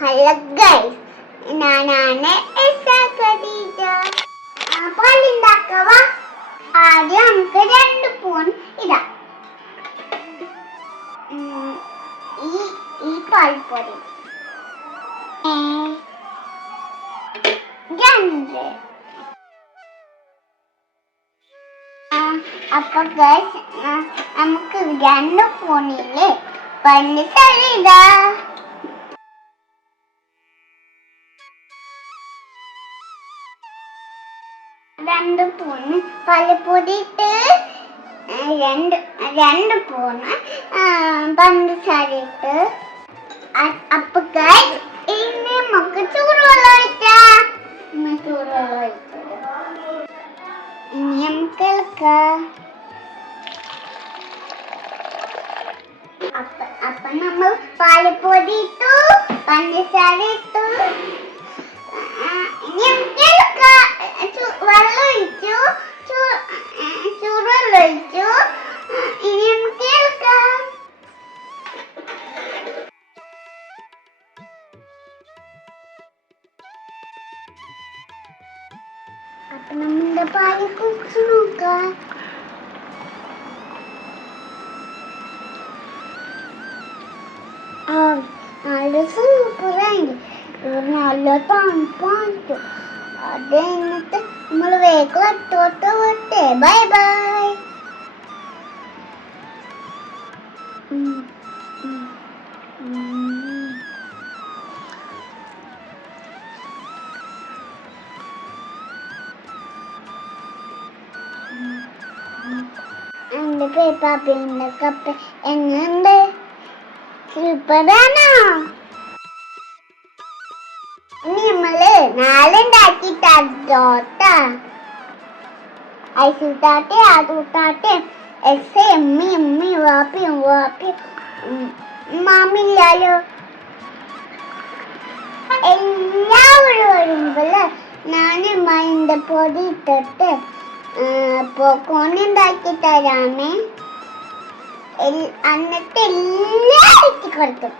Hello guys, ഞാനാണ് ഖദീജ. പാലുണ്ടാക്കവ. ആദ്യം നമുക്ക് 2 സ്പൂൺ ഇടാം. ഈ പാൽപ്പൊടി 2. അപ്പൊ ഗൈസ്, നമുക്ക് 2 സ്പൂണില് പഞ്ചസാര ഇടാം. 2 സ്പൂൺ പാൽപ്പൊടി ഇട്ട് 2 സ്പൂൺ പഞ്ചസാര ഇട്ട്. അപ്പൊ ഗൈസ്, ഇനി നമുക്ക് ചൂടുവെള്ളം ഒഴിക്കാം. ചൂടുവെള്ളം ഒഴിച്ചത് ഇനി നമുക്ക് ഇളക്കാം. അപ്പൊ നമ്മൾ പാൽപ്പൊടി ഇട്ടു, പഞ്ചസാര ഇട്ടു. ഇനി നമുക്ക് ഇളക്കാം. വെള്ളം ഒഴിച്ചു, ചൂടുവെള്ളം ഒഴിച്ചു. ഇനി നമുക്ക് ഇളക്കാം. അപ്പൊ നമ്മുടെ പാല് കുടിച്ചു നോക്കാം. നല്ല സൂപ്പറായി, നല്ല തണുപ്പാണ്. അത് കഴിഞ്ഞിട്ട് നമ്മൾ വേഗം അത്തോട്ട് വിട്ടേ. Bye bye. എന്റെ പേപ്പാപ്പിന്റെ കപ്പ് എങ്ങുണ്ട്? സൂപ്പറാണോ? നമ്മള് 4 ഉണ്ടാക്കിട്ടാ. ഐസൂട്ടാട്ടെ, ആദൂട്ടാട്ടെ, എസ് എമ്മി വാപ്പി മാമില്ലാലോ. എല്ലാവരും വരുമ്പോള് ഞാന് മൈൻ്റെ പൊടി ഇട്ടിട്ട് പോപ്കോൺ ഉണ്ടാക്കി തരാമേ. എന്നിട്ട് എല്ലാവർക്കും കൊടുക്കും.